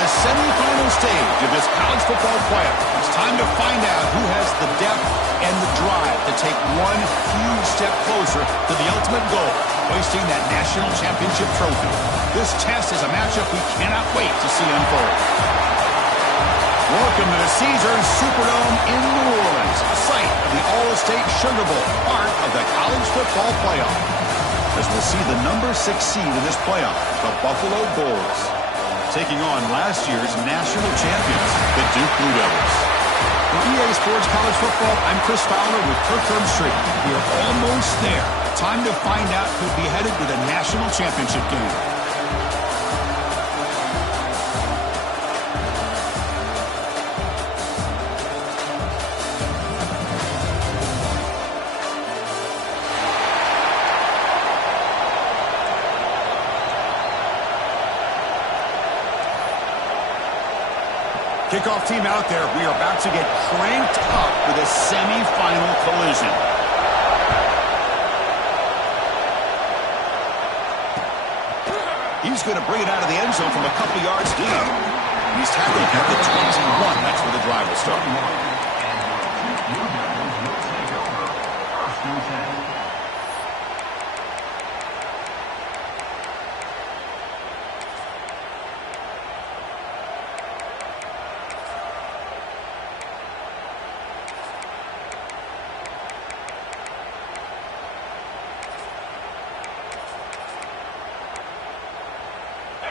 the semifinal stage of this college football playoff. It's time to find out who has the depth and the drive to take one huge step closer to the ultimate goal, hoisting that national championship trophy. This test is a matchup we cannot wait to see unfold. Welcome to the Caesars Superdome in New Orleans, site of the All-State Sugar Bowl, part of the college football playoff. As we'll see the number 6 seed in this playoff, the Buffalo Bulls, taking on last year's national champions, the Duke Blue Devils. For EA Sports College Football, I'm Chris Fowler with Kirk Herbstreit. We are almost there. Time to find out who'll be headed to the national championship game. Kickoff team out there. We are about to get cranked up for the semifinal collision. He's going to bring it out of the end zone from a couple yards deep. He's tackled at the 21. That's where the drive will start.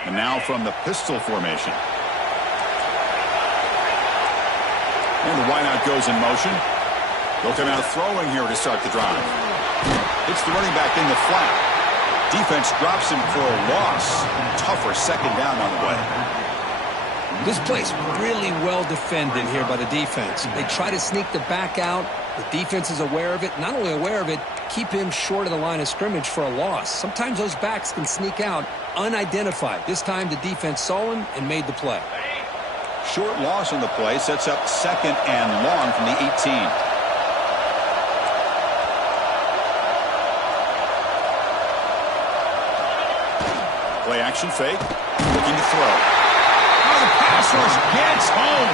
And now from the pistol formation. And the wideout goes in motion. They'll come out throwing here to start the drive. It's the running back in the flat. Defense drops him for a loss. Tougher second down on the way. This play's really well defended here by the defense. They try to sneak the back out. The defense is aware of it. Not only aware of it, keep him short of the line of scrimmage for a loss. Sometimes those backs can sneak out unidentified. This time the defense saw him and made the play. Short loss on the play sets up second and long from the 18. Play action fake. Looking to throw. Oh, the pass rush gets home.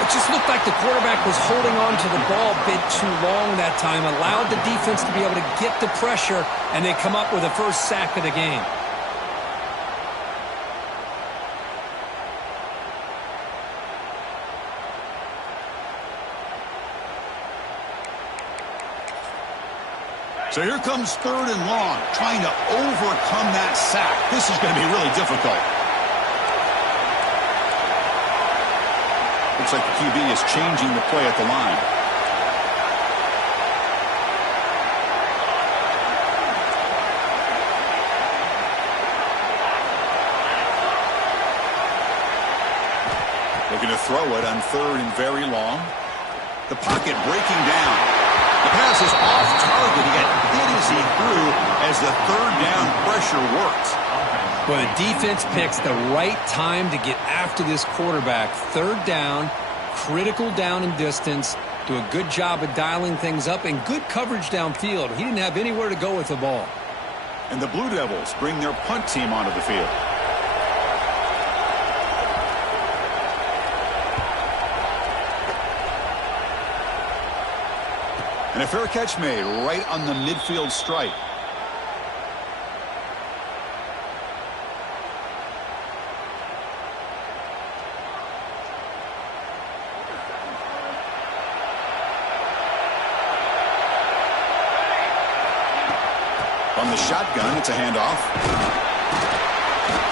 It just looked like the quarterback was holding on to the ball a bit too long that time, allowed the defense to be able to get the pressure, and they come up with the first sack of the game. So here comes third and long, trying to overcome that sack. This is going to be really difficult. Looks like the QB is changing the play at the line. Looking to throw it on third and very long. The pocket breaking down. The pass is off target. He got hit as he threw as the third down pressure worked. Well, the defense picks the right time to get after this quarterback. Third down, critical down and distance. Do a good job of dialing things up and good coverage downfield. He didn't have anywhere to go with the ball. And the Blue Devils bring their punt team onto the field. And a fair catch made right on the midfield stripe. From the shotgun, it's a handoff.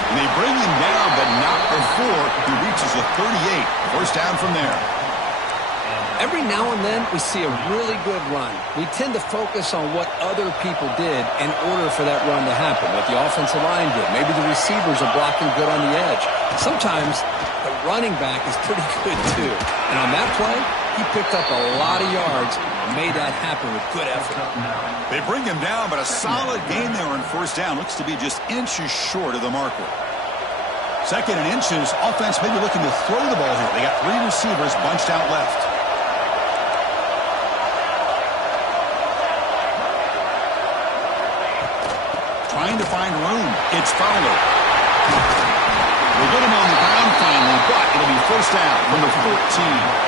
And they bring him down, but not before he reaches the 38. First down from there. Every now and then we see a really good run. We tend to focus on what other people did in order for that run to happen, what the offensive line did. Maybe the receivers are blocking good on the edge. Sometimes the running back is pretty good too. And on that play, he picked up a lot of yards and made that happen with good effort. They bring him down, but a solid gain there on first down. Looks to be just inches short of the marker. Second and inches, offense maybe looking to throw the ball here. They got three receivers bunched out left. Trying to find room. It's Fowler. They get him on the ground finally. but it'll be first down from the 14.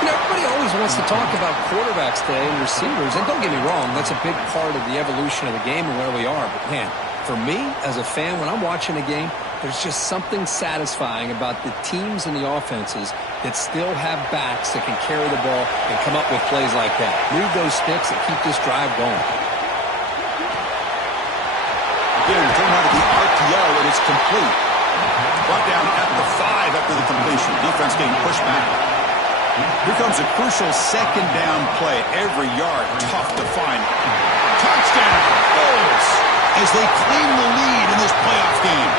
You know, everybody always wants to talk about quarterbacks today and receivers, and don't get me wrong, that's a big part of the evolution of the game and where we are. But, man, for me, as a fan, when I'm watching a game, there's just something satisfying about the teams and the offenses that still have backs that can carry the ball and come up with plays like that. Move those sticks and keep this drive going. Again, turn out of the RPO, and it's complete. Brought down at the 5 after the completion. Defense getting pushed back. Here comes a crucial second down play. Every yard tough to find. Touchdown, Bulls, as they claim the lead in this playoff game.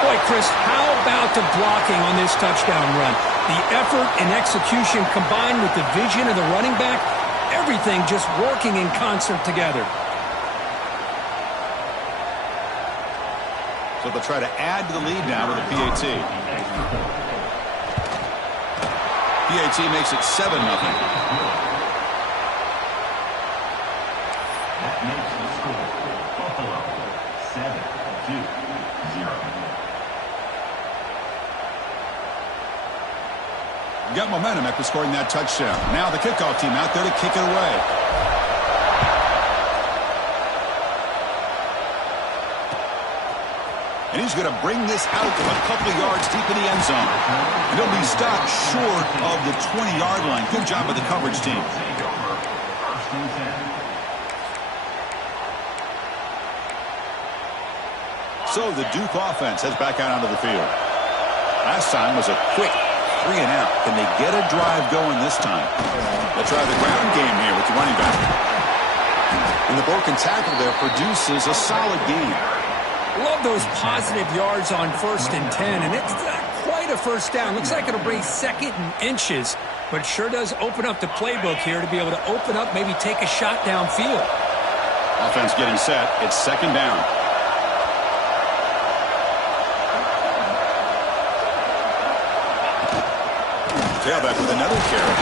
Boy, Chris, how about the blocking on this touchdown run? The effort and execution combined with the vision of the running back, everything just working in concert together. So they'll try to add to the lead now with a PAT. PAT makes it 7-0. That makes the score Buffalo 7-2-0. Got momentum after scoring that touchdown. Now the kickoff team out there to kick it away. And he's going to bring this out to a couple of yards deep in the end zone. And he'll be stopped short of the 20-yard line. Good job by the coverage team. So the Duke offense heads back out onto the field. Last time was a quick 3 and out. Can they get a drive going this time? They'll try the ground game here with the running back. And the broken tackle there produces a solid gain. Love those positive yards on 1st and 10, and it's not quite a first down. Looks like it'll bring 2nd and inches, but it sure does open up the playbook here to be able to open up, maybe take a shot downfield. Offense getting set. It's 2nd down. Tailback with another carry.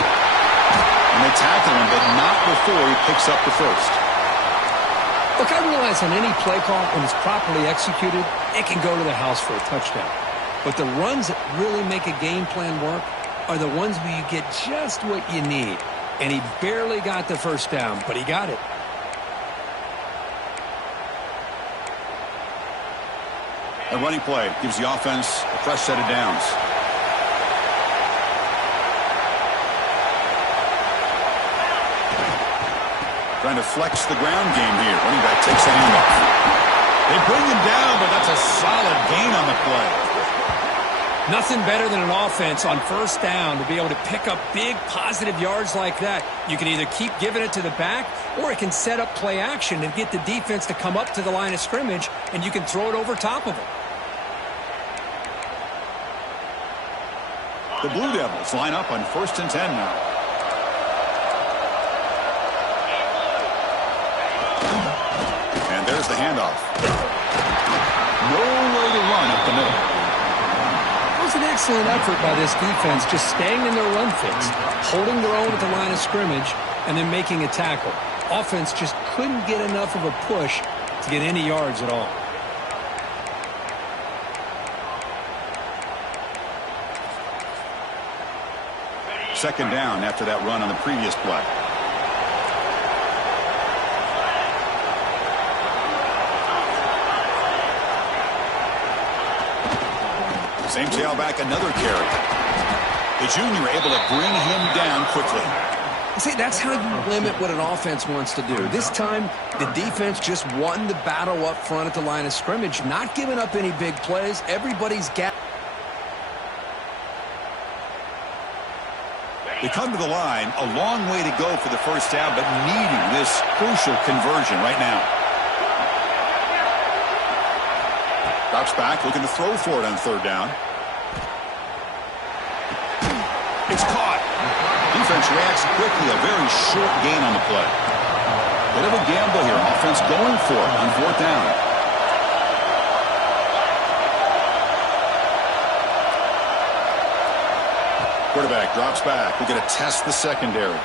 And they tackle him, but not before he picks up the first. Look, I realize on any play call, when it's properly executed, it can go to the house for a touchdown. But the runs that really make a game plan work are the ones where you get just what you need. And he barely got the first down, but he got it. A running play gives the offense a fresh set of downs. Trying to flex the ground game here. Running back takes the handoff. They bring him down, but that's a solid gain on the play. Nothing better than an offense on 1st down to be able to pick up big positive yards like that. You can either keep giving it to the back, or it can set up play action and get the defense to come up to the line of scrimmage, and you can throw it over top of them. The Blue Devils line up on 1st and 10 now. And there's the handoff. No way to run up the middle. It was an excellent effort by this defense, just staying in their run fix, holding their own at the line of scrimmage, and then making a tackle. Offense just couldn't get enough of a push to get any yards at all. Second down after that run on the previous play. Same tailback, another carry. The junior able to bring him down quickly. See, that's how you limit what an offense wants to do. This time, the defense just won the battle up front at the line of scrimmage, not giving up any big plays. Everybody's got. They come to the line, a long way to go for the first down, but needing this crucial conversion right now. Drops back, looking to throw for it on 3rd down. It's caught. Defense reacts quickly, a very short gain on the play. Bit of a gamble here. Offense going for it on 4th down. Quarterback drops back. We're going to test the secondary.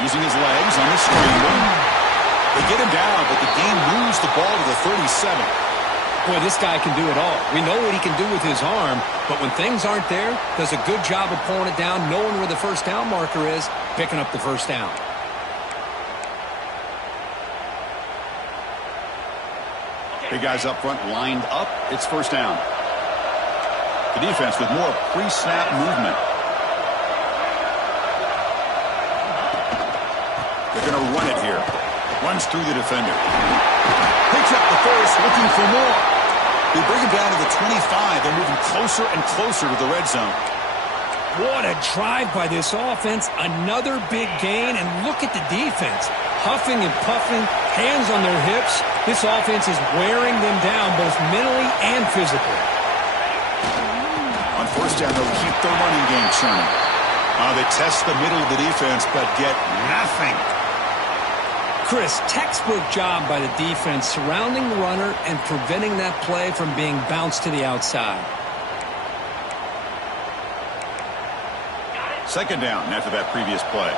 Using his legs on the screen. They get him down, but the game moves the ball to the 37. Boy, this guy can do it all. We know what he can do with his arm, but when things aren't there, does a good job of pulling it down, knowing where the first down marker is, picking up the first down. Big guys up front lined up. It's first down. The defense with more pre-snap movement. They're going to run it here. Runs through the defender. Picks up the first, looking for more. They bring him down to the 25. They're moving closer and closer to the red zone. What a drive by this offense. Another big gain, and look at the defense. Huffing and puffing, hands on their hips. This offense is wearing them down both mentally and physically. On first down, they'll keep their running game churning. They test the middle of the defense, but get nothing. Chris, textbook job by the defense surrounding the runner and preventing that play from being bounced to the outside. Second down after that previous play.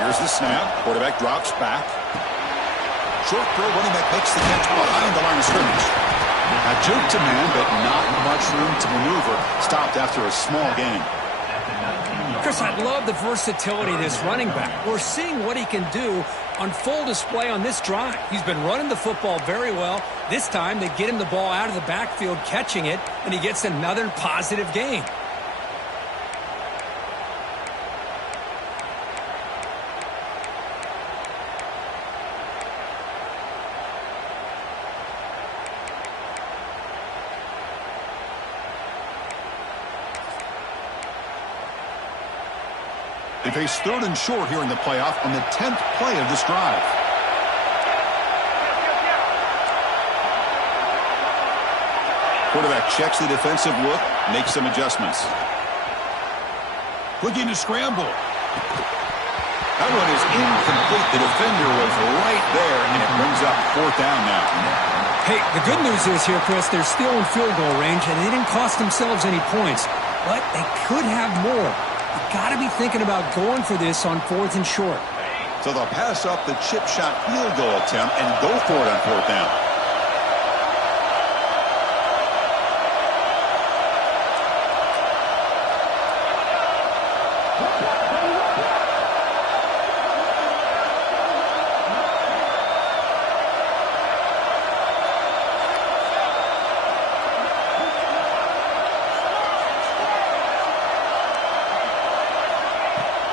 Here's the snap. Quarterback drops back. Short throw, running back makes the catch behind the line of scrimmage. A juke to man, but not much room to maneuver. Stopped after a small gain. Chris, I love the versatility of this running back. We're seeing what he can do on full display on this drive. He's been running the football very well. This time, they get him the ball out of the backfield, catching it, and he gets another positive gain. They face third and short here in the playoff on the 10th play of this drive. Quarterback checks the defensive look, makes some adjustments. Looking to scramble. That one is incomplete. The defender was right there, and it brings up fourth down now. Hey, the good news is here, Chris, they're still in field goal range, and they didn't cost themselves any points. But they could have more. You got to be thinking about going for this on fourth and short. So they'll pass up the chip shot field goal attempt and go for it on fourth down.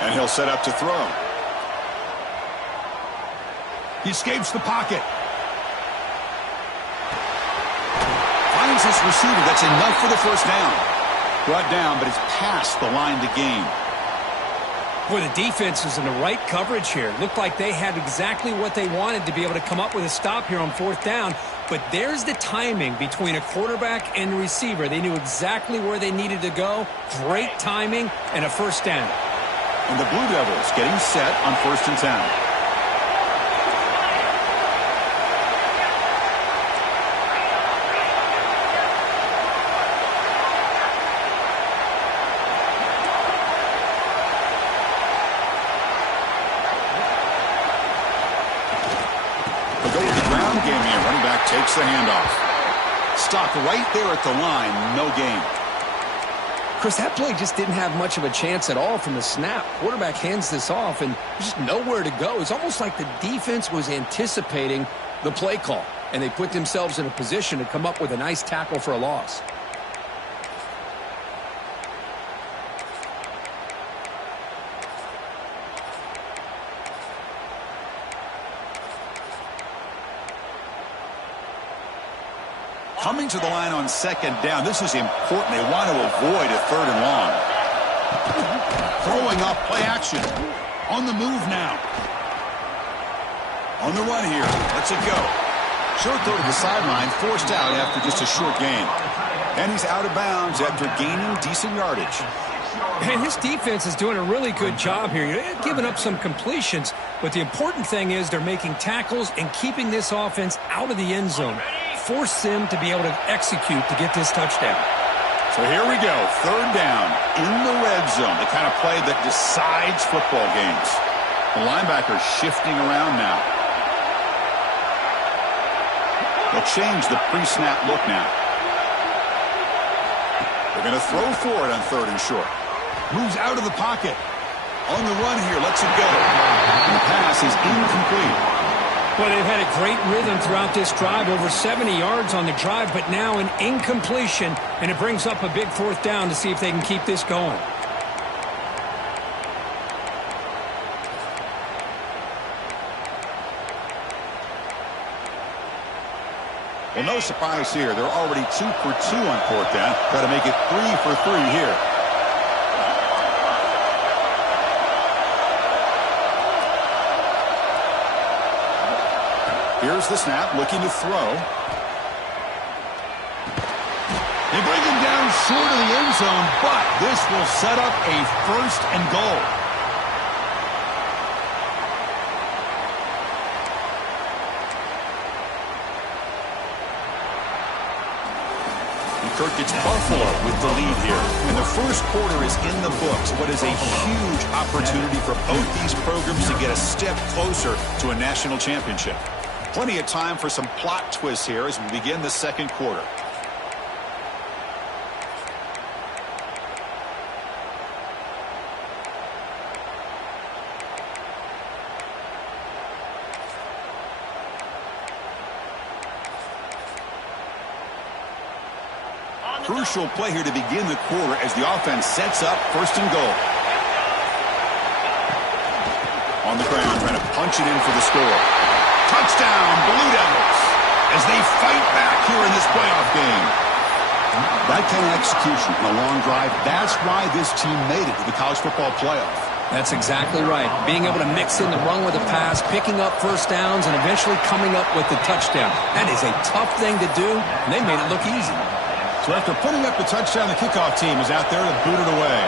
And he'll set up to throw. He escapes the pocket. Finds his receiver. That's enough for the first down. Brought down, but it's past the line to gain. Boy, the defense is in the right coverage here. Looked like they had exactly what they wanted to be able to come up with a stop here on fourth down. But there's the timing between a quarterback and the receiver. They knew exactly where they needed to go. Great timing and a first down. And the Blue Devils getting set on first and 10. They'll go with the ground game here. Running back takes the handoff. Stopped right there at the line. No gain. Chris, that play just didn't have much of a chance at all from the snap. Quarterback hands this off, and there's just nowhere to go. It's almost like the defense was anticipating the play call, and they put themselves in a position to come up with a nice tackle for a loss. Coming to the line on second down. This is important. They want to avoid a third and long. Throwing up, play action. On the move now. On the run here. Lets it go. Short throw to the sideline. Forced out after just a short gain. And he's out of bounds after gaining decent yardage. And this defense is doing a really good job here. They're giving up some completions, but the important thing is they're making tackles and keeping this offense out of the end zone. Force them to be able to execute to get this touchdown. So here we go. Third down in the red zone. The kind of play that decides football games. The linebacker shifting around now. They'll change the pre-snap look now. They're going to throw for it on 3rd and short. Moves out of the pocket. On the run here, lets it go. And the pass is incomplete. Well, they've had a great rhythm throughout this drive, over 70 yards on the drive, but now an incompletion, and it brings up a big 4th down to see if they can keep this going. Well, no surprise here. They're already 2 for 2 on 4th down. Got to make it 3 for 3 here. Here's the snap, looking to throw. They bring him down short of the end zone, but this will set up a 1st and goal. Kirk gets Buffalo with the lead here. And the first quarter is in the books. What is a huge opportunity for both these programs to get a step closer to a national championship. Plenty of time for some plot twists here as we begin the second quarter. Crucial play here to begin the quarter as the offense sets up 1st and goal. On the ground, trying to punch it in for the score. Touchdown, Blue Devils, as they fight back here in this playoff game. That kind of execution in a long drive, that's why this team made it to the college football playoff. That's exactly right. Being able to mix in the run with the pass, picking up 1st downs, and eventually coming up with the touchdown. That is a tough thing to do, and they made it look easy. So after putting up the touchdown, the kickoff team is out there to boot it away.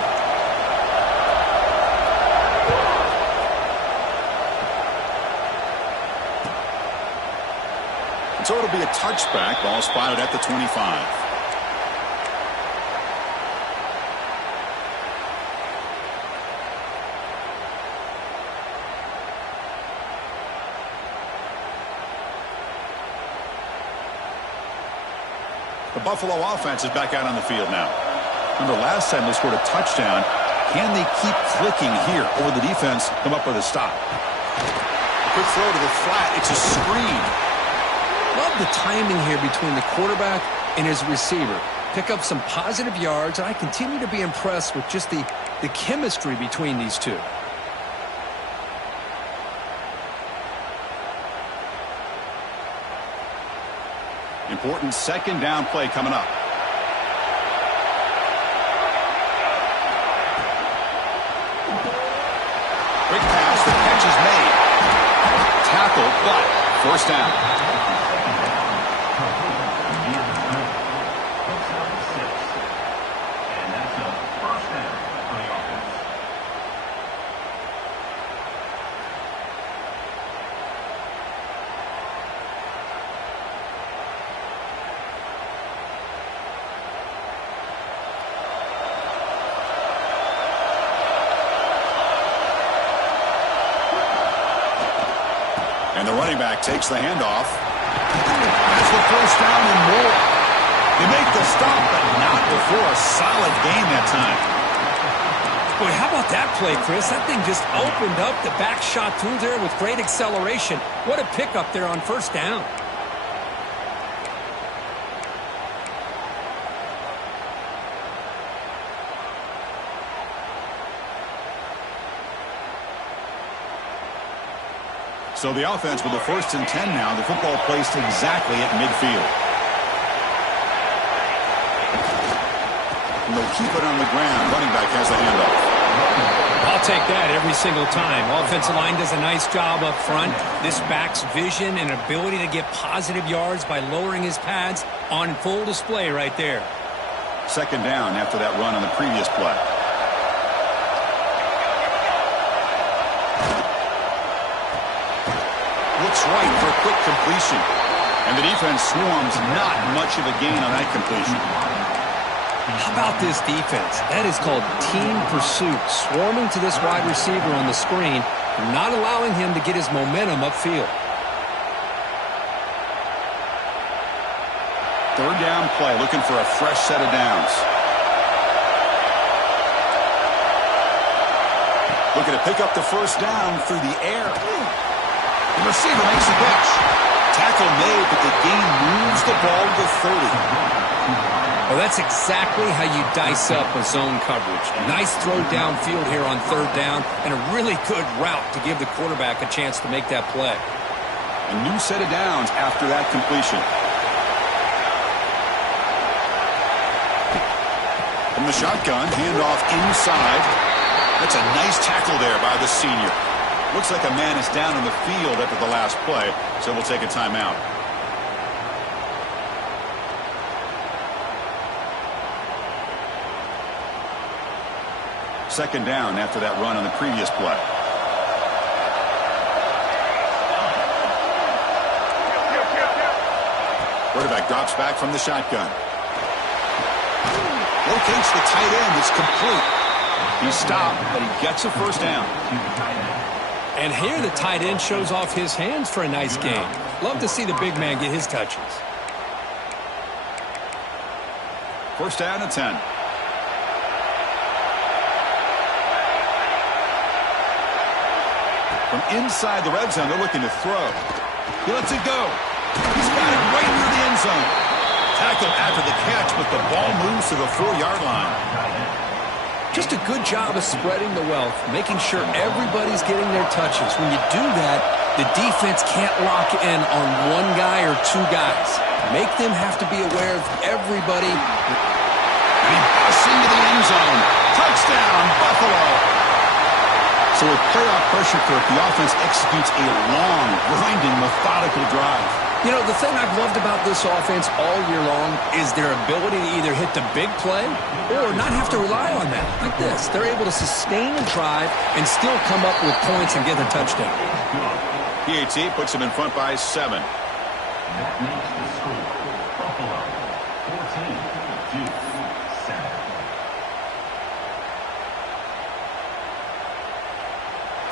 And so it'll be a touchback. Ball spotted at the 25. The Buffalo offense is back out on the field now. Remember last time they scored a touchdown. Can they keep clicking here, or will the defense come up with a stop? A quick throw to the flat. It's a screen. Love the timing here between the quarterback and his receiver. Pick up some positive yards, and I continue to be impressed with just the chemistry between these two. Important 2nd down play coming up. Quick pass, the catch is made. Tackle, but 1st down. And the running back takes the handoff. That's the 1st down and more. They make the stop, but not before a solid gain that time. Boy, how about that play, Chris? That thing just opened up. The back shot through there with great acceleration. What a pickup there on 1st down. So the offense with the 1st and 10 now. The football placed exactly at midfield. And they'll keep it on the ground. Running back has the handoff. I'll take that every single time. Offensive line does a nice job up front. This back's vision and ability to get positive yards by lowering his pads on full display right there. 2nd down after that run on the previous play. Looks right for a quick completion. And the defense swarms, not much of a gain on that completion. How about this defense? That is called team pursuit. Swarming to this wide receiver on the screen and not allowing him to get his momentum upfield. Third down play, looking for a fresh set of downs. Looking to pick up the first down through the air. The receiver makes the catch. Tackle made, but the gain moves the ball to 30. Well, that's exactly how you dice up a zone coverage. Nice throw downfield here on third down, and a really good route to give the quarterback a chance to make that play. A new set of downs after that completion. From the shotgun, handoff inside. That's a nice tackle there by the senior. Looks like a man is down on the field after the last play, so we'll take a timeout. Second down after that run on the previous play. Quarterback drops back from the shotgun. Locates the tight end. It's complete. He's stopped, but he gets a first down. And here the tight end shows off his hands for a nice game. Love to see the big man get his touches. First down and 10. From inside the red zone, they're looking to throw. He lets it go. He's got it right near the end zone. Tackle after the catch, but the ball moves to the 4-yard line. Just a good job of spreading the wealth, making sure everybody's getting their touches. When you do that, the defense can't lock in on one guy or two guys. Make them have to be aware of everybody. And he busts into the end zone. Touchdown, Buffalo. So with playoff pressure, Kirk, the offense executes a long, grinding, methodical drive. You know, the thing I've loved about this offense all year long is their ability to either hit the big play or not have to rely on that. Like this. They're able to sustain a drive and still come up with points and get a touchdown. PAT puts him in front by 7. That makes the score Buffalo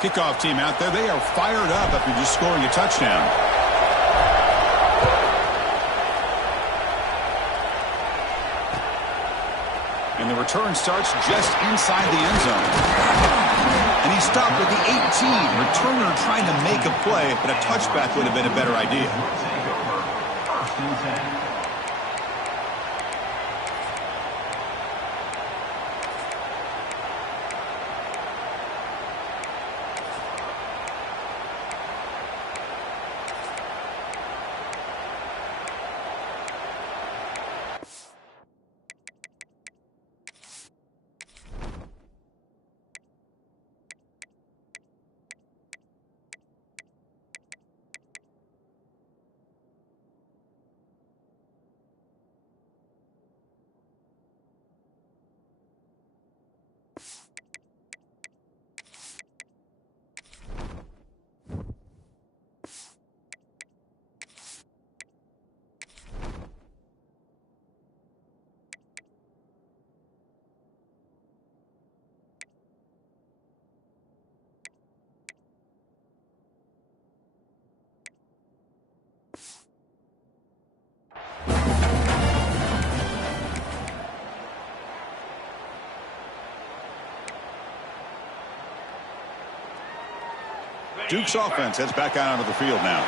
14-7. Kickoff team out there. They are fired up after just scoring a touchdown. And the return starts just inside the end zone. And he stopped at the 18. Returner trying to make a play, but a touchback would have been a better idea. First and 10. Duke's offense heads back out onto the field now.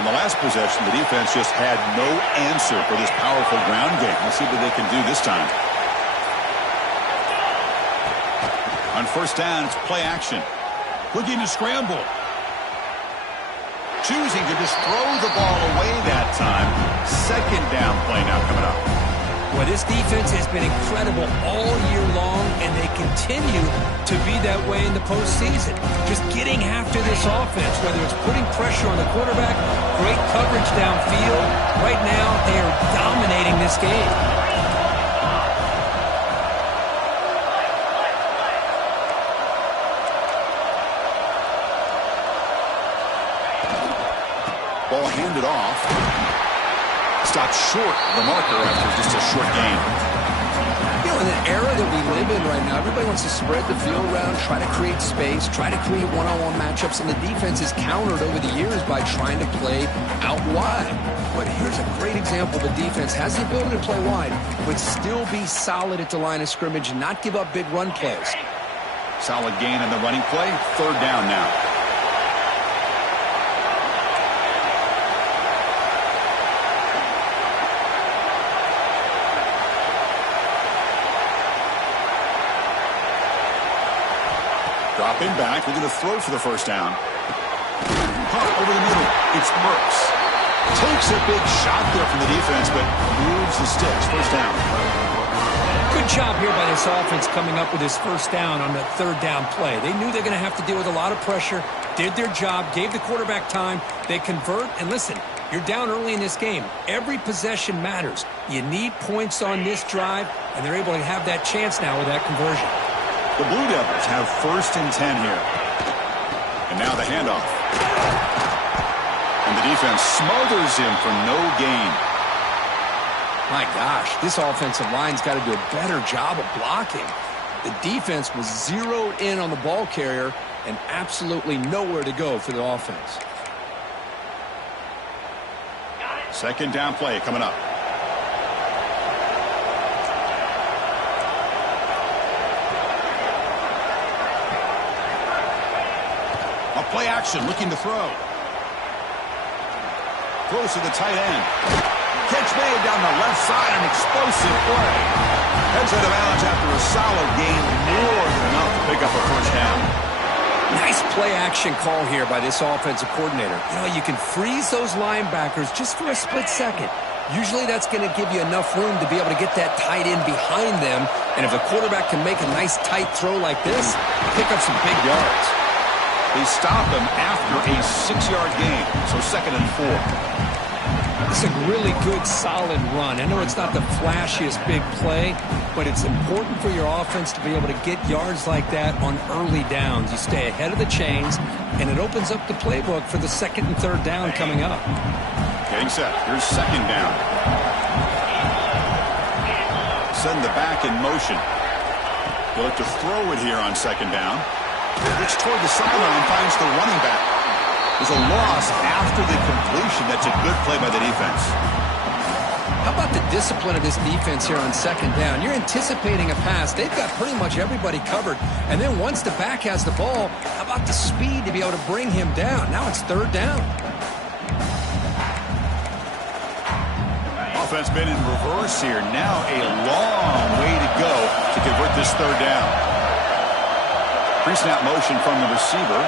In the last possession, the defense just had no answer for this powerful ground game. Let's see what they can do this time. On first down, it's play action. Looking to scramble. Choosing to just throw the ball away that time. Second down play now coming up. Well, this defense has been incredible all year long, and they continue to be that way in the postseason. Just getting after this offense, whether it's putting pressure on the quarterback, great coverage downfield. Right now, they are dominating this game. Ball handed off. Stopped short of the marker after just a short gain. You know, In an era that we live in right now, everybody wants to spread the field around, try to create space, try to create one-on-one matchups, and the defense is countered over the years by trying to play out wide. But here's a great example. The defense has the ability to play wide, but still be solid at the line of scrimmage and not give up big run plays. Solid gain in the running play. Third down now. Dropping back, looking to throw for the first down. Pump over the middle. It's Mertz. Takes a big shot there from the defense, but moves the sticks. First down. Good job here by this offense coming up with this first down on the third down play. They knew they were going to have to deal with a lot of pressure, did their job, gave the quarterback time. They convert, and listen, you're down early in this game. Every possession matters. You need points on this drive, and they're able to have that chance now with that conversion. The Blue Devils have 1st and 10 here. And now the handoff. And the defense smothers him for no gain. My gosh, this offensive line's got to do a better job of blocking. The defense was zeroed in on the ball carrier and absolutely nowhere to go for the offense. Second down play coming up. A play action, looking to throw. Throws to the tight end. Catch made down the left side, an explosive play. Heads out of bounds after a solid gain, more than enough to pick up a first down. Nice play action call here by this offensive coordinator. You know, you can freeze those linebackers just for a split second. Usually that's going to give you enough room to be able to get that tight end behind them. And if the quarterback can make a nice tight throw like this, pick up some big yards. They stop him after a 6-yard gain, so 2nd and 4. It's a really good, solid run. I know it's not the flashiest big play, but it's important for your offense to be able to get yards like that on early downs. You stay ahead of the chains, and it opens up the playbook for the 2nd and 3rd down coming up. Getting set. Here's 2nd down. Send the back in motion. They'll look to throw it here on 2nd down. Looks toward the sideline, finds the running back. There's a loss after the completion. That's a good play by the defense. How about the discipline of this defense here on 2nd down? You're anticipating a pass. They've got pretty much everybody covered. And then once the back has the ball, how about the speed to be able to bring him down? Now it's 3rd down. Offense been in reverse here. Now a long way to go to convert this 3rd down. Pre-snap motion from the receiver.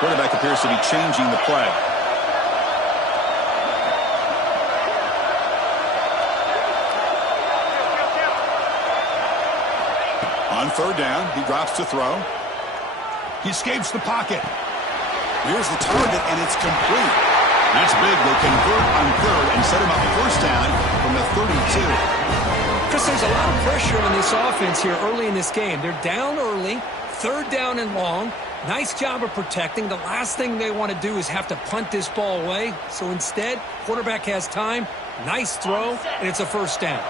Quarterback appears to be changing the play. On 3rd down, he drops to throw. He escapes the pocket. Here's the target, and it's complete. That's big. They convert on 3rd and set him up 1st down from the 32. Chris, there's a lot of pressure on this offense here early in this game. They're down early, 3rd down and long. Nice job of protecting. The last thing they want to do is have to punt this ball away. So instead, quarterback has time, nice throw, and it's a 1st down.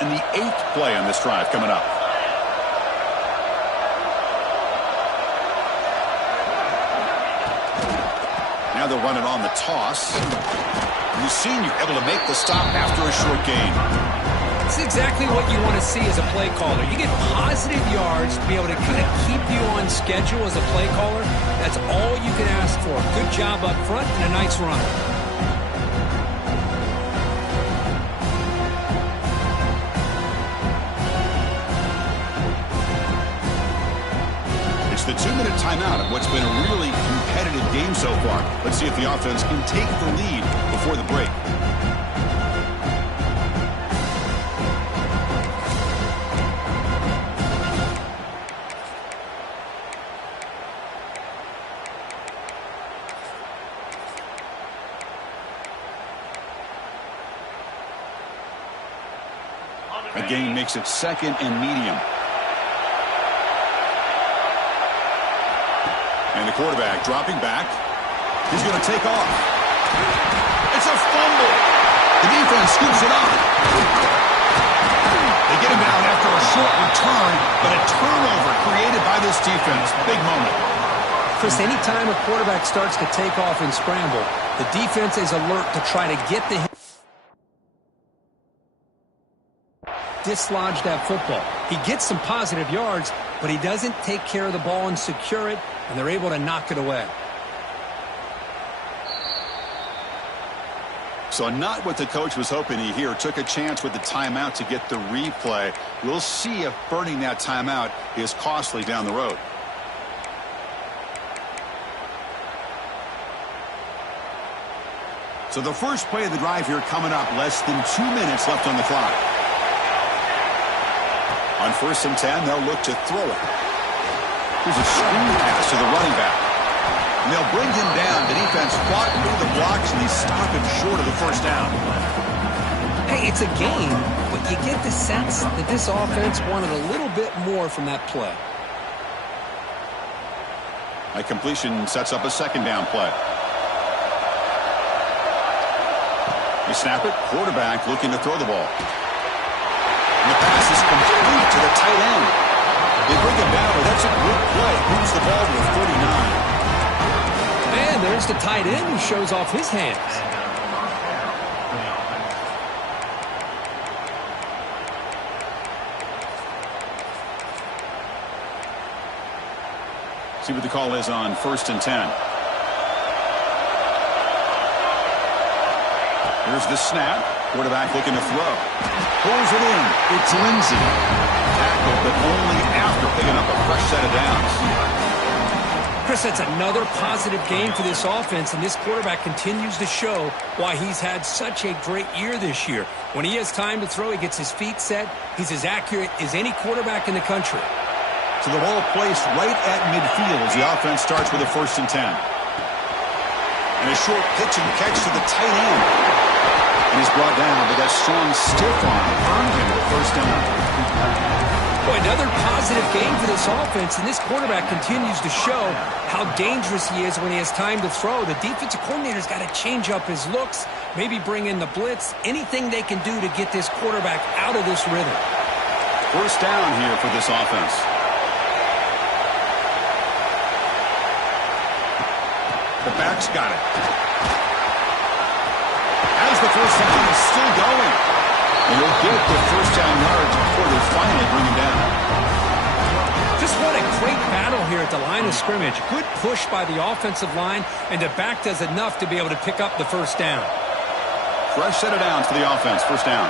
And the 8th play on this drive coming up. Now they'll run it on the toss. The senior able to make the stop after a short gain. It's exactly what you want to see as a play caller. You get positive yards to be able to kind of keep you on schedule as a play caller. That's all you can ask for. Good job up front and a nice run. It's the 2-minute timeout of what's been a really competitive game so far. Let's see if the offense can take the lead before the break. A gain makes it 2nd and medium. And the quarterback dropping back. He's going to take off. It's a fumble. The defense scoops it up. They get him down after a short return, but a turnover created by this defense. Big moment. Chris, anytime a quarterback starts to take off and scramble, the defense is alert to try to get the dislodge that football. He gets some positive yards, but he doesn't take care of the ball and secure it, and they're able to knock it away. So not what the coach was hoping to hear. Took a chance with the timeout to get the replay. We'll see if burning that timeout is costly down the road. So the first play of the drive here coming up. Less than 2 minutes left on the clock. On 1st and 10, they'll look to throw it. Here's a screen pass to the running back. And they'll bring him down. The defense fought through the blocks, and they stop him short of the first down. Hey, it's a game, but you get the sense that this offense wanted a little bit more from that play. A completion sets up a 2nd down play. They snap it. Quarterback looking to throw the ball. And the pass is complete to the tight end. They bring him down, but that's a good play. Moves the ball to the 49. And there's the tight end who shows off his hands. See what the call is on 1st and 10. Here's the snap. Quarterback looking to throw. Pulls it in. It's Lindsey. Tackle, but only after picking up a fresh set of downs. Chris, that's another positive game for this offense, and this quarterback continues to show why he's had such a great year this year. When he has time to throw, he gets his feet set. He's as accurate as any quarterback in the country. So the ball placed right at midfield as the offense starts with a 1st and 10. And a short pitch and catch to the tight end. And he's brought down, but that strong stiff arm earned him the 1st down. Boy, another positive game for this offense, and this quarterback continues to show how dangerous he is when he has time to throw. The defensive coordinator's got to change up his looks, maybe bring in the blitz, anything they can do to get this quarterback out of this rhythm. 1st down here for this offense. The back's got it. As the 1st down is still going. And he'll get the 1st down yards before they finally bring him down. Just what a great battle here at the line of scrimmage. Good push by the offensive line, and the back does enough to be able to pick up the 1st down. Fresh set of downs for the offense. 1st down.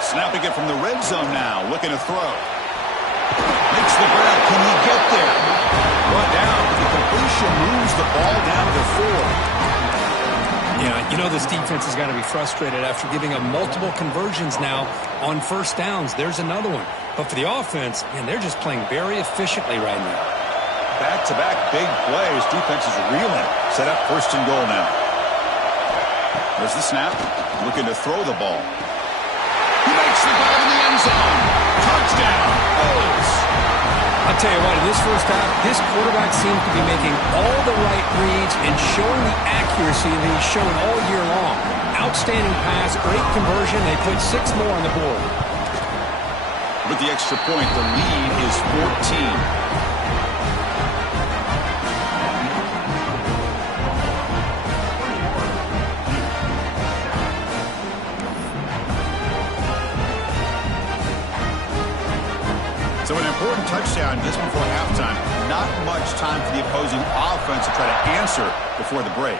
Snapping it from the red zone now. Looking to throw. Makes the grab. Can he get there? Brought down. The completion moves the ball down to 4. Yeah, you know this defense has got to be frustrated after giving up multiple conversions now on 1st downs. There's another one. But for the offense, man, they're just playing very efficiently right now. Back-to-back big plays. Defense is reeling. Set up 1st and goal now. There's the snap. Looking to throw the ball. He makes the grab in the end zone. Touchdown. Bills. I'll tell you what, in this 1st half, this quarterback seems to be making all the right reads and showing the accuracy that he's shown all year long. Outstanding pass, great conversion. They put 6 more on the board. With the extra point, the lead is 14. So an important touchdown just before halftime. Not much time for the opposing offense to try to answer before the break.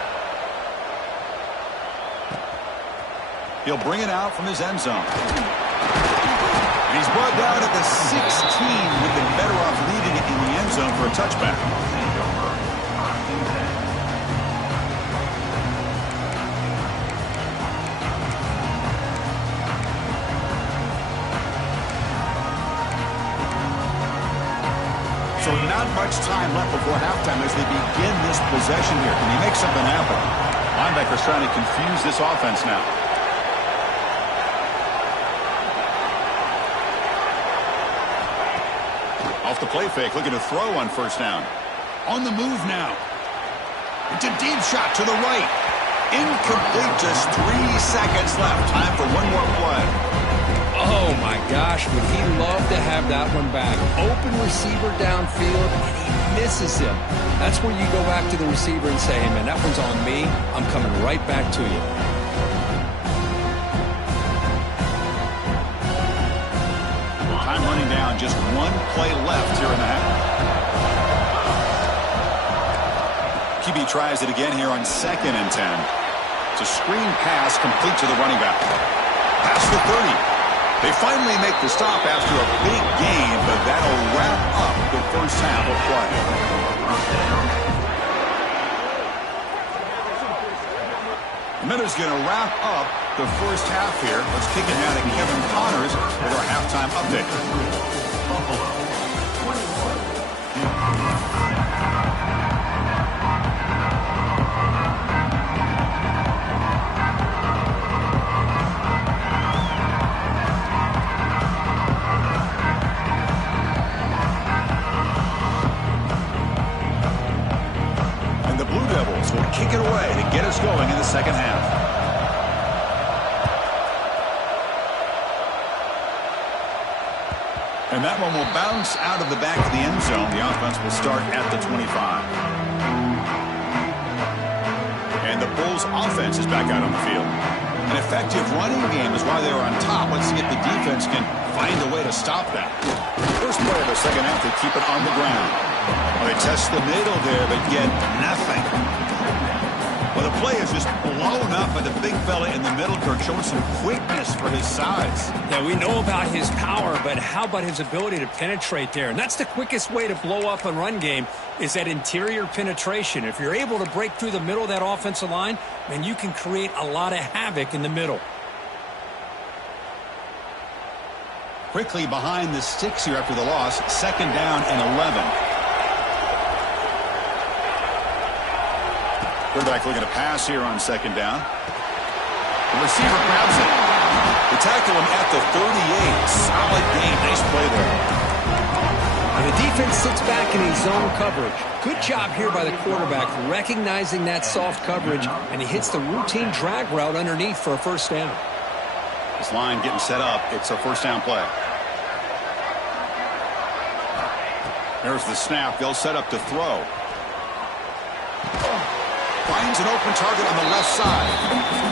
He'll bring it out from his end zone. And he's brought down at the 16. Would have been better off leaving it in the end zone for a touchback. So not much time left before halftime as they begin this possession here. Can he make something happen? Linebackers trying to confuse this offense now. Off the play fake, looking to throw on 1st down. On the move now. It's a deep shot to the right. Incomplete, just 3 seconds left. Time for one more play. Oh, my gosh, would he love to have that one back. Open receiver downfield, and he misses him. That's where you go back to the receiver and say, hey, man, that one's on me. I'm coming right back to you. Time running down, just one play left here in the half. QB tries it again here on 2nd and 10. It's a screen pass complete to the running back. Past the 30. They finally make the stop after a big gain, but that'll wrap up the first half of play. Miller's going to wrap up the first half here. Let's kick it now to Kevin Connors with our halftime update. Will kick it away to get us going in the second half. And that one will bounce out of the back of the end zone. The offense will start at the 25. And the Bulls offense is back out on the field. An effective running game is why they were on top. Let's see if the defense can find a way to stop that. First play of the second half, they keep it on the ground. Well, they test the middle there, but get nothing. Well, the play is just blown up by the big fella in the middle. Kirk showing some quickness for his size. Yeah, we know about his power, but how about his ability to penetrate there? And that's the quickest way to blow up a run game is that interior penetration. If you're able to break through the middle of that offensive line, then you can create a lot of havoc in the middle. Quickly behind the sticks here after the loss. 2nd down and 11. Quarterback looking to pass here on 2nd down. The receiver grabs it. They tackle him at the 38. Solid game. Nice play there. And the defense sits back in his zone coverage. Good job here by the quarterback recognizing that soft coverage, and he hits the routine drag route underneath for a first down. This line getting set up. It's a first down play. There's the snap. They'll set up to throw. Finds an open target on the left side.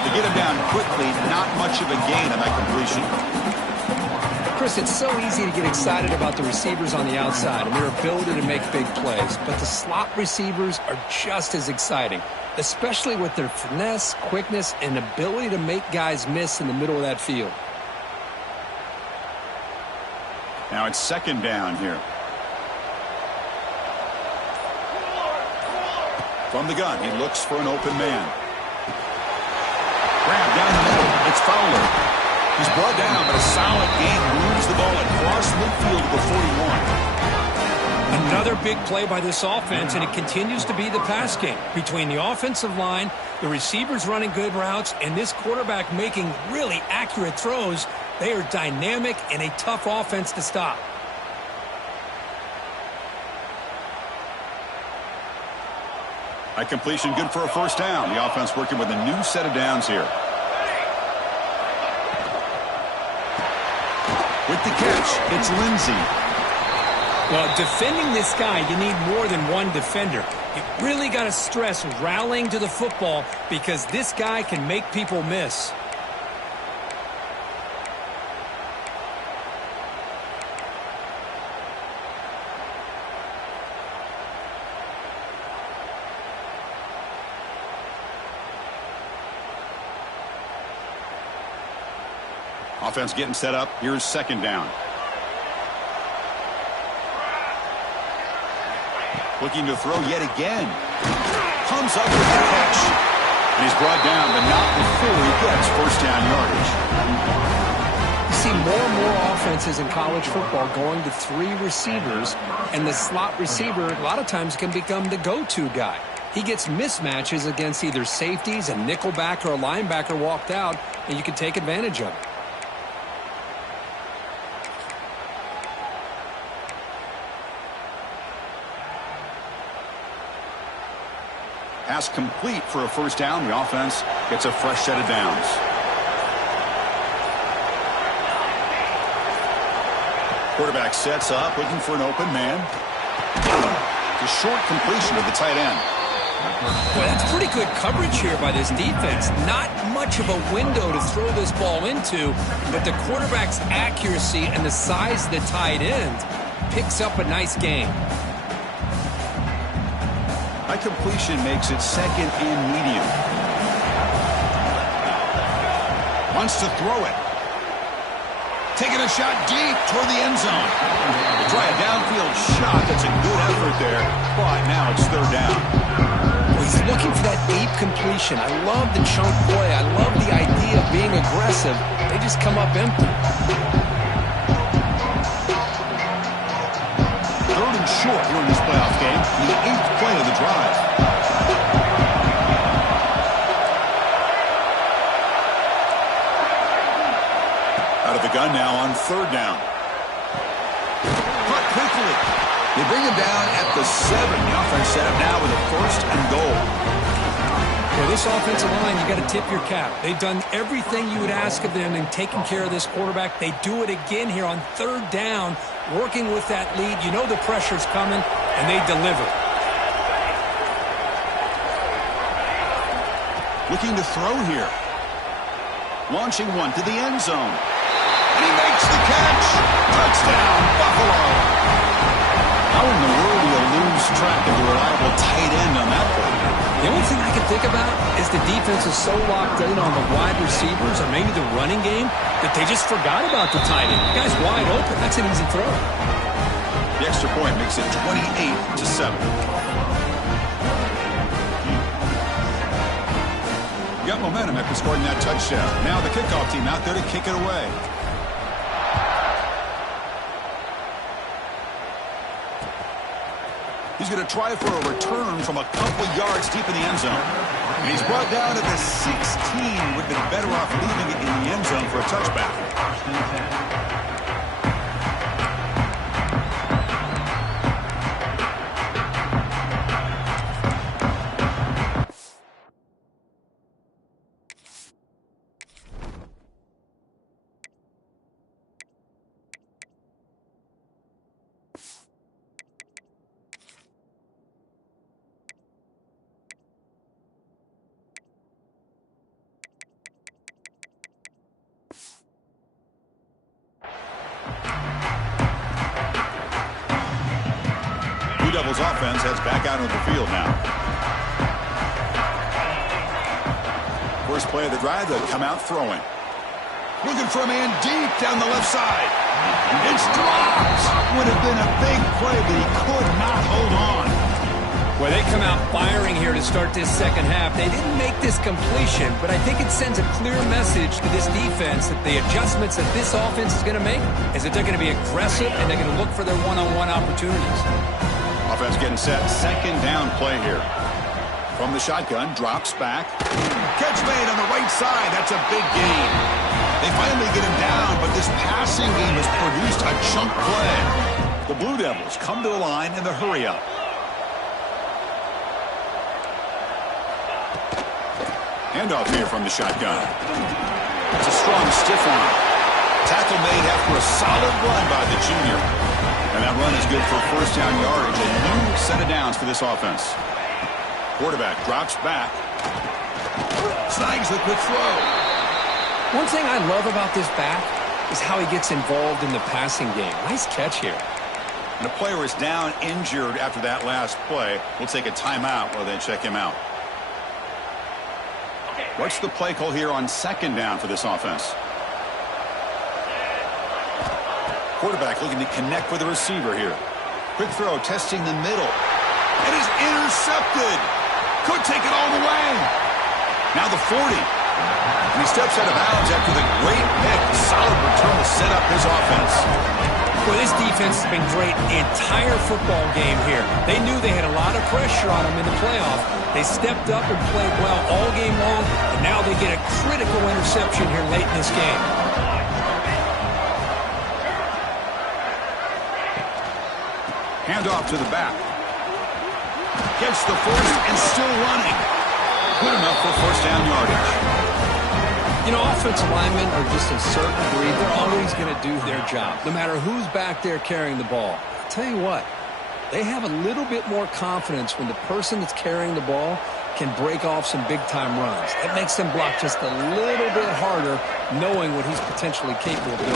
They get him down quickly. Not much of a gain on that completion. Chris, it's so easy to get excited about the receivers on the outside and their ability to make big plays. But the slot receivers are just as exciting, especially with their finesse, quickness, and ability to make guys miss in the middle of that field. Now it's 2nd down here. From the gun, he looks for an open man. Grab down the middle. It's Fowler. He's brought down, but a solid gain moves the ball across midfield to the 41. Another big play by this offense, and it continues to be the pass game. Between the offensive line, the receivers running good routes, and this quarterback making really accurate throws, they are dynamic and a tough offense to stop. That completion good for a first down. The offense working with a new set of downs here. With the catch, it's Lindsey. Well, defending this guy, you need more than one defender. You really got to stress rallying to the football because this guy can make people miss. Offense getting set up. Here's 2nd down. Looking to throw yet again. Comes up with the catch. And he's brought down, but not before he gets first down yardage. You see more and more offenses in college football going to 3 receivers, and the slot receiver a lot of times can become the go-to guy. He gets mismatches against either safeties, a nickelback, or a linebacker walked out, and you can take advantage of it. Pass complete for a first down. The offense gets a fresh set of downs. Quarterback sets up, looking for an open man. A short completion to the tight end. Well, that's pretty good coverage here by this defense. Not much of a window to throw this ball into, but the quarterback's accuracy and the size of the tight end picks up a nice gain. High completion makes it second and medium. Wants to throw it. Taking a shot deep toward the end zone. They try a downfield shot. That's a good effort there, but now it's third down. Well, he's looking for that deep completion. I love the chunk play. I love the idea of being aggressive. They just come up empty. Third and short here in this playoff game. The 8th play of the drive. Out of the gun now on third down. Cut quickly. They bring him down at the 7. The offense set up now with a first and goal. Well, this offensive line, you got to tip your cap. They've done everything you would ask of them in taking care of this quarterback. They do it again here on third down, working with that lead. You know the pressure's coming, and they deliver. Looking to throw here. Launching one to the end zone. And he makes the catch. Touchdown, Buffalo. How in the world do you lose track of the reliable tight end on that play? The only thing I can think about is the defense is so locked in on the wide receivers or maybe the running game that they just forgot about the tight end. The guy's wide open. That's an easy throw. The extra point makes it 28-7. Got momentum after scoring that touchdown. Now the kickoff team out there to kick it away. He's going to try for a return from a couple yards deep in the end zone. And he's brought down at the 16. Would have been better off leaving it in the end zone for a touchback. Devils offense heads back out onto the field now. First play of the drive, they'll come out throwing. Looking for a man deep down the left side. It's dropped. Would have been a big play, but he could not hold on. Well, they come out firing here to start this second half. They didn't make this completion, but I think it sends a clear message to this defense that the adjustments that this offense is going to make is that they're going to be aggressive and they're going to look for their one-on-one opportunities. Offense getting set. Second down play here. From the shotgun, drops back. Catch made on the right side. That's a big gain. They finally get him down, but this passing game has produced a chunk play. The Blue Devils come to the line in the hurry-up. Handoff here from the shotgun. It's a strong stiff arm. Tackle made after a solid run by the junior. And that run is good for first down yardage. A new set of downs for this offense. Quarterback drops back. Snags the quick throw. One thing I love about this back is how he gets involved in the passing game. Nice catch here. And a player is down injured after that last play. We'll take a timeout while they check him out. What's the play call here on second down for this offense? Quarterback looking to connect with the receiver here. Quick throw, testing the middle. It is intercepted. Could take it all the way. Now the 40. And he steps out of bounds after the great pick. Solid return to set up his offense. Well, this defense has been great the entire football game here. They knew they had a lot of pressure on them in the playoff. They stepped up and played well all game long, and now they get a critical interception here late in this game. Handoff to the back. Gets the first and still running. Good enough for first down yardage. You know, offensive linemen are just a certain breed. They're always going to do their job, no matter who's back there carrying the ball. I'll tell you what, they have a little bit more confidence when the person that's carrying the ball can break off some big-time runs. It makes them block just a little bit harder, knowing what he's potentially capable of doing.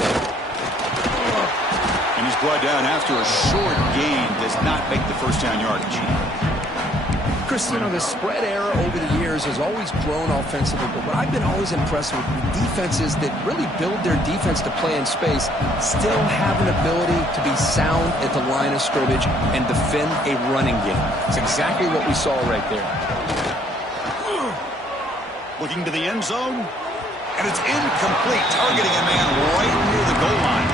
And he's brought down after a short gain. Does not make the first down yardage. Chris, you know, the spread era over the years has always grown offensively, but what I've been always impressed with defenses that really build their defense to play in space still have an ability to be sound at the line of scrimmage and defend a running game. It's exactly what we saw right there. Looking to the end zone, and it's incomplete, targeting a man right near the goal line.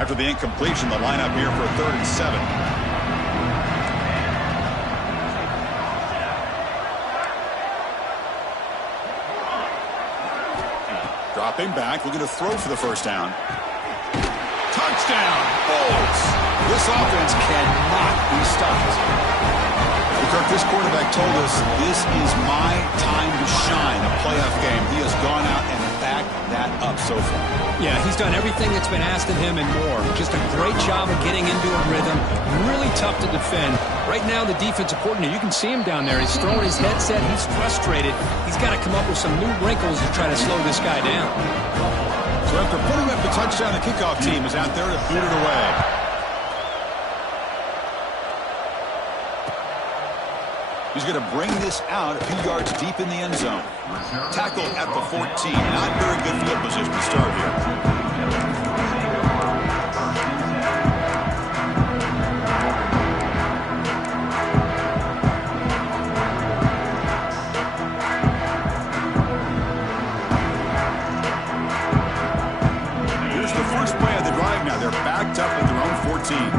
After the incompletion, the lineup here for a 3rd and 7. Dropping back, looking to throw for the first down. Touchdown, Bolts! This offense cannot be stopped. Kirk, this quarterback told us this is my time to shine, a playoff game. He has gone out and backed that up so far. Yeah, he's done everything that's been asked of him and more. Just a great job of getting into a rhythm. Really tough to defend. Right now, the defensive coordinator, you can see him down there. He's throwing his headset. He's frustrated. He's got to come up with some new wrinkles to try to slow this guy down. So after putting up the touchdown, the kickoff team is out there to boot it away. He's going to bring this out a few yards deep in the end zone. Tackle at the 14. Not very good field position to start here. Here's the first play of the drive now. They're backed up at their own 14.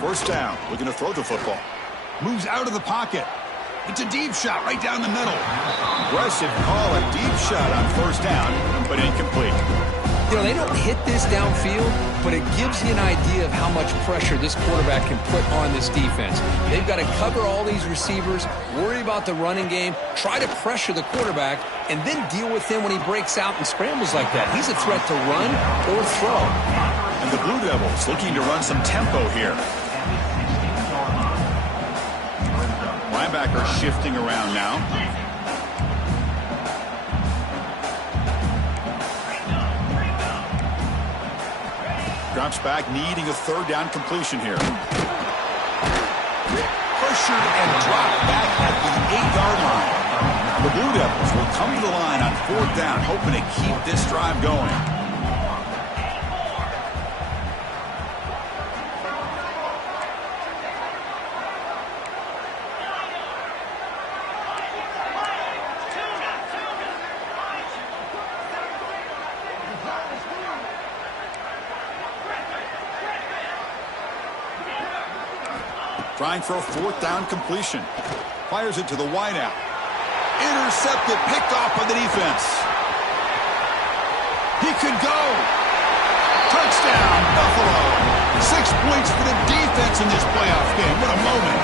First down. Looking to throw the football. Moves out of the pocket. It's a deep shot right down the middle. Aggressive call, a deep shot on first down, but incomplete. You know, they don't hit this downfield, but it gives you an idea of how much pressure this quarterback can put on this defense. They've got to cover all these receivers, worry about the running game, try to pressure the quarterback, and then deal with him when he breaks out and scrambles like that. He's a threat to run or throw. And the Blue Devils looking to run some tempo here. Linebacker shifting around now. Drops back, needing a 3rd down completion here. Pressured and dropped back at the 8-yard line. The Blue Devils will come to the line on 4th down, hoping to keep this drive going. Trying for a 4th down completion. Fires it to the wideout. Intercepted, picked off by the defense. He could go. Touchdown, Buffalo. 6 points for the defense in this playoff game. What a moment.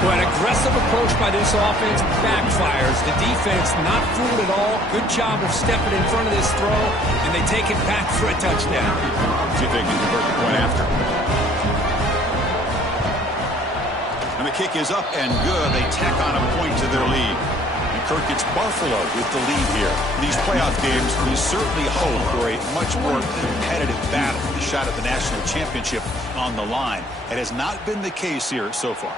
Well, an aggressive approach by this offense backfires. The defense not fooled at all. Good job of stepping in front of this throw, and they take it back for a touchdown. See if they can convert the point after. And the kick is up and good. They tack on a point to their lead. And Kirk, it's Buffalo with the lead here. In these playoff games, we certainly hope for a much more competitive battle. The shot at the national championship on the line. It has not been the case here so far.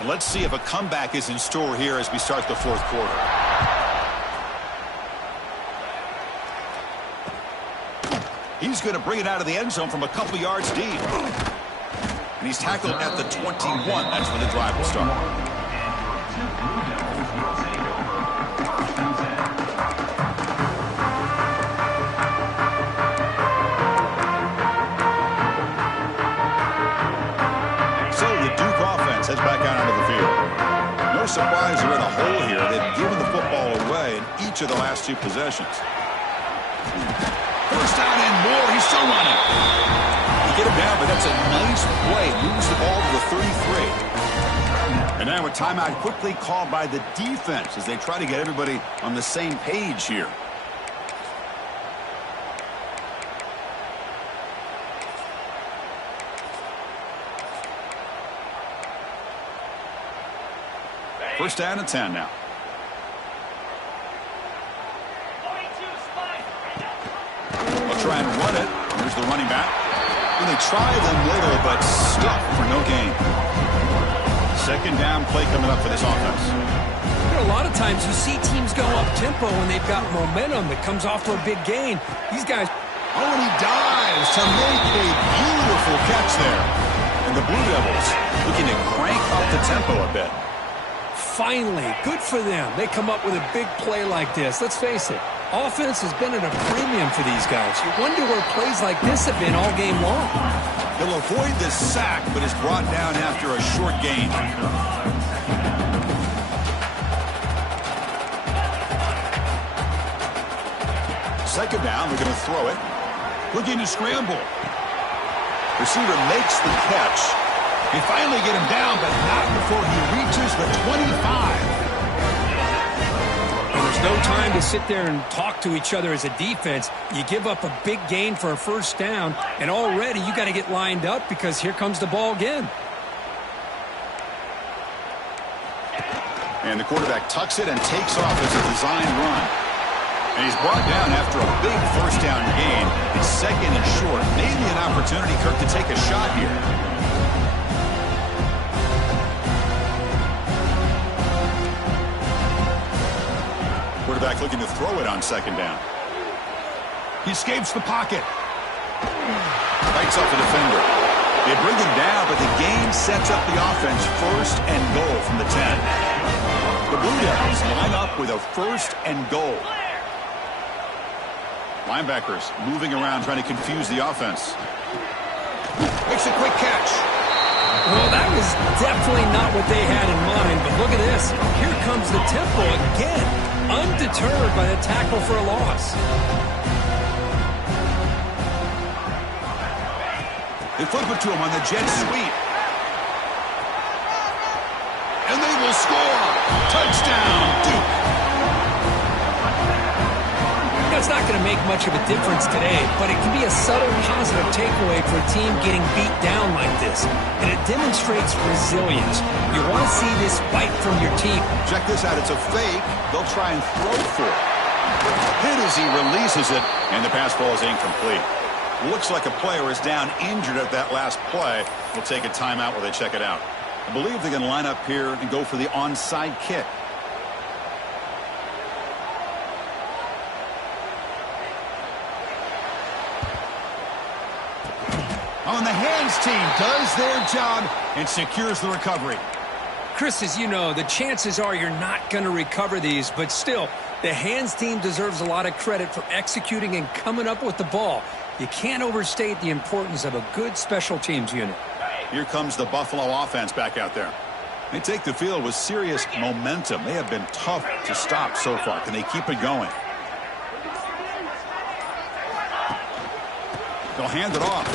And let's see if a comeback is in store here as we start the 4th quarter. He's going to bring it out of the end zone from a couple yards deep. And he's tackled at the 21. That's when the drive will start. surprised they're in a hole here. They've given the football away in each of the last 2 possessions. First down and more. He's still running. You get him down, but that's a nice play. Moves the ball to the 33. And now a timeout quickly called by the defense as they try to get everybody on the same page here. First down and 10 now. They'll try and run it. Here's the running back. And they try them little, but stuck for no gain. Second down play coming up for this offense. You know, a lot of times you see teams go up-tempo when they've got momentum that comes off to a big gain. These guys... Oh, and he dives to make a beautiful catch there. And the Blue Devils looking to crank up the tempo a bit. Finally, good for them. They come up with a big play like this. Let's face it, offense has been at a premium for these guys. You wonder where plays like this have been all game long. He'll avoid the sack, but is brought down after a short gain. Second down, they're going to throw it. Looking to scramble. Receiver makes the catch. They finally get him down, but not before he reaches the 25. And there's no time to sit there and talk to each other as a defense. You give up a big gain for a first down, and already you got to get lined up because here comes the ball again. And the quarterback tucks it and takes off as a design run. And he's brought down after a big first down gain. It's second and short. Maybe an opportunity, Kirk, to take a shot here. Quarterback looking to throw it on second down. He escapes the pocket. Bites off the defender. They bring him down, but the gain sets up the offense first and goal from the 10. The Blue Devils line up with a first and goal. Linebackers moving around trying to confuse the offense. Makes a quick catch. Well, that was definitely not what they had in mind, but look at this. Here comes the tempo again, undeterred by the tackle for a loss. They flip it to him on the jet sweep. And they will score. Touchdown, Duke. It's not going to make much of a difference today, but it can be a subtle positive takeaway for a team getting beat down like this. And it demonstrates resilience. You want to see this fight from your team. Check this out. It's a fake. They'll try and throw for it. Hit as he releases it, and the pass ball is incomplete. Looks like a player is down injured at that last play. We'll take a timeout while they check it out. I believe they can line up here and go for the onside kick. On the hands team does their job and secures the recovery. Chris, as you know, the chances are you're not going to recover these, but still, the hands team deserves a lot of credit for executing and coming up with the ball. You can't overstate the importance of a good special teams unit. Here comes the Buffalo offense back out there. They take the field with serious momentum. They have been tough to stop so far. Can they keep it going? They'll hand it off.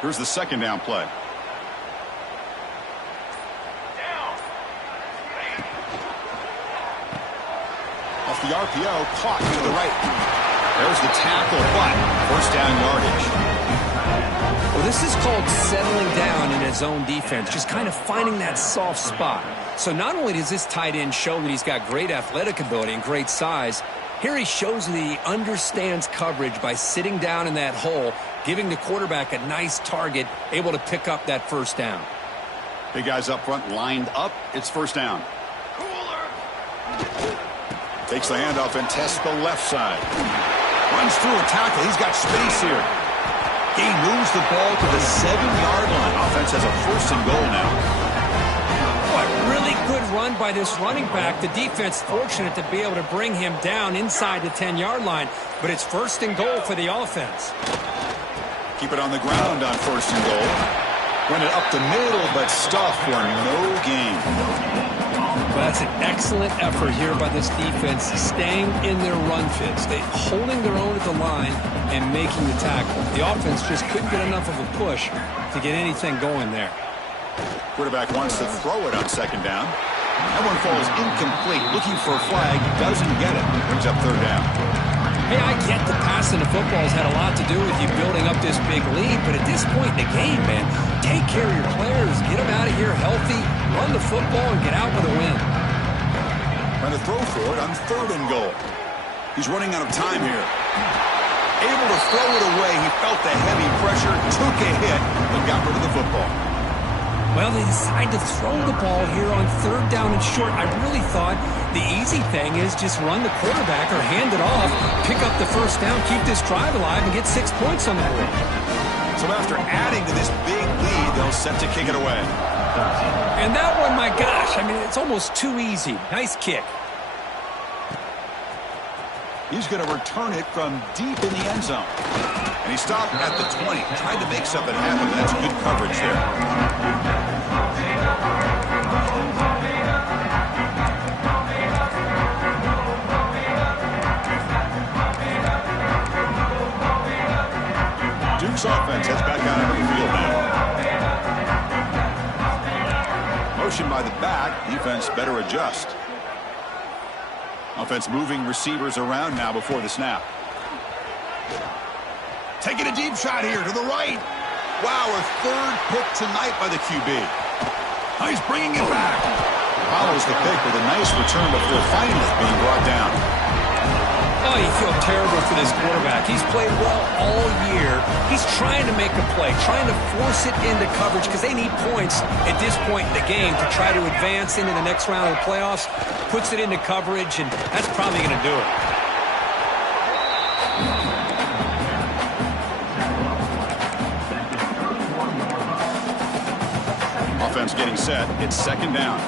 Here's the second down play. Off the RPO, caught to the right. There's the tackle, but first down yardage. Well, this is called settling down in his own defense, just kind of finding that soft spot. So not only does this tight end show that he's got great athletic ability and great size, here he shows that he understands coverage by sitting down in that hole, giving the quarterback a nice target, able to pick up that first down. Big guys up front lined up. It's first down. Takes the handoff and tests the left side. Runs through a tackle. He's got space here. He moves the ball to the 7-yard line. Offense has a first and goal now. What, really good run by this running back. The defense fortunate to be able to bring him down inside the 10-yard line, but it's 1st and goal for the offense. Keep it on the ground on 1st and goal. Run it up the middle, but stuffed for no gain. Well, that's an excellent effort here by this defense, staying in their run fits. They holding their own at the line and making the tackle. The offense just couldn't get enough of a push to get anything going there. Quarterback wants to throw it on 2nd down. That one falls incomplete. Looking for a flag, doesn't get it. Brings up 3rd down. Hey, I get the passing of football has had a lot to do with you building up this big lead, but at this point in the game, man, take care of your players, get them out of here healthy, run the football, and get out with a win. Trying to throw for it on 3rd and goal. He's running out of time here. Able to throw it away. He felt the heavy pressure, took a hit, and got rid of the football. Well, they decide to throw the ball here on 3rd down and short. I really thought the easy thing is just run the quarterback or hand it off, pick up the 1st down, keep this drive alive, and get 6 points on the board. So after adding to this big lead, they'll set to kick it away. And that one, my gosh, I mean, it's almost too easy. Nice kick. He's going to return it from deep in the end zone. And he stopped at the 20, tried to make something happen. That's good coverage there. Duke's offense heads back out onto the field now. Motion by the back. Defense better adjust. Offense moving receivers around now before the snap. Taking a deep shot here to the right. Wow, a 3rd pick tonight by the QB. Oh, he's bringing it back. Follows the pick with a nice return before finally being brought down. Oh, you feel terrible for this quarterback. He's played well all year. He's trying to make a play, trying to force it into coverage because they need points at this point in the game to try to advance into the next round of the playoffs. Puts it into coverage, and that's probably going to do it. Offense getting set. It's 2nd down.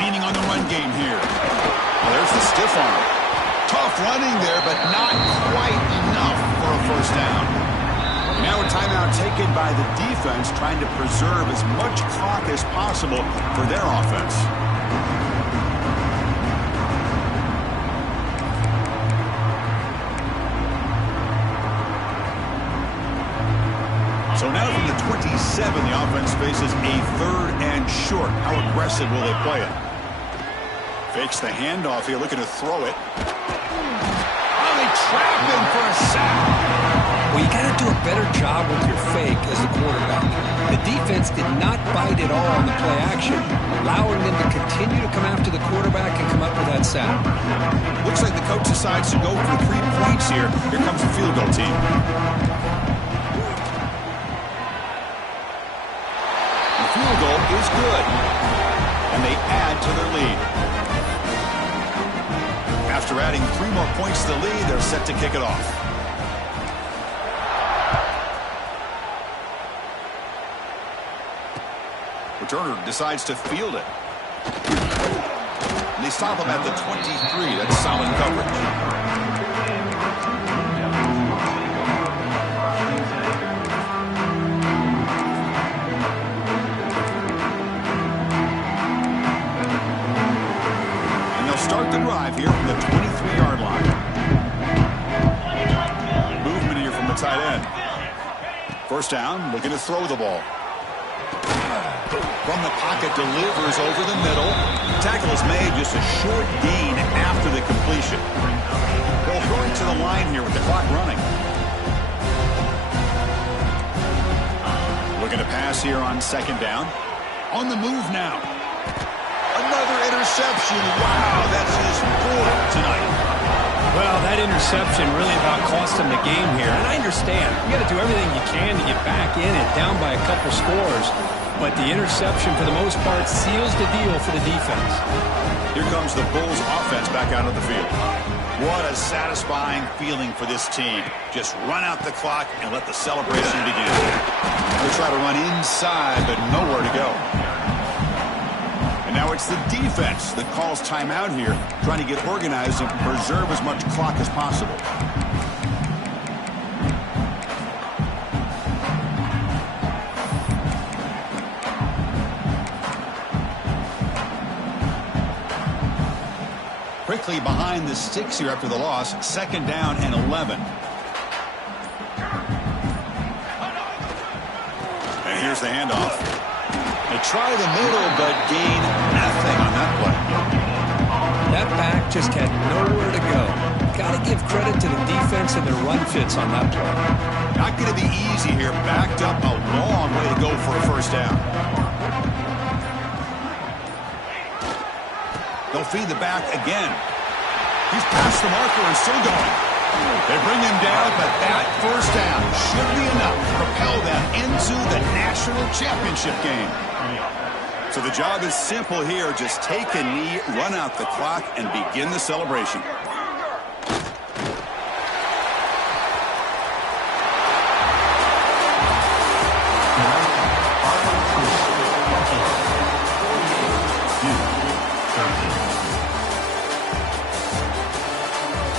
Leaning on the run game here. Well, there's the stiff arm. Tough running there, but not quite enough for a 1st down. Now a timeout taken by the defense, trying to preserve as much clock as possible for their offense. So now from the 27, the offense faces a 3rd and short. How aggressive will they play it? Fakes the handoff here, looking to throw it. Oh, they trap him for a sack. Well, you got to do a better job with your fake as the quarterback. The defense did not bite at all on the play action, allowing them to continue to come after the quarterback and come up with that sack. Looks like the coach decides to go for 3 points here. Here comes the field goal team. The field goal is good, and they add to their lead. After adding 3 more points to the lead, they're set to kick it off. Returner decides to field it. And they stop him at the 23. That's solid coverage. And they'll start the drive here from the 23-yard line. Movement here from the tight end. 1st down, looking to throw the ball. From the pocket, delivers over the middle. Tackle is made, just a short gain after the completion. They'll throw it to the line here with the clock running. Looking to pass here on 2nd down. On the move now. Another interception. Wow, that's his 4th tonight. Well, that interception really about cost them the game here. And I understand. You got to do everything you can to get back in it, down by a couple scores. But the interception, for the most part, seals the deal for the defense. Here comes the Bulls offense back out of the field. What a satisfying feeling for this team. Just run out the clock and let the celebration begin. They try to run inside, but nowhere to go. And now it's the defense that calls timeout here, trying to get organized and preserve as much clock as possible. Quickly behind the sticks here after the loss. 2nd down and 11. And here's the handoff. They try the middle, but gain nothing on that play. That back just had nowhere to go. Got to give credit to the defense and their run fits on that play. Not going to be easy here. Backed up a long way to go for a 1st down. They'll feed the back again. He's past the marker and still going. They bring him down, but that 1st down should be enough to propel them into the national championship game. So the job is simple here. Just take a knee, run out the clock, and begin the celebration.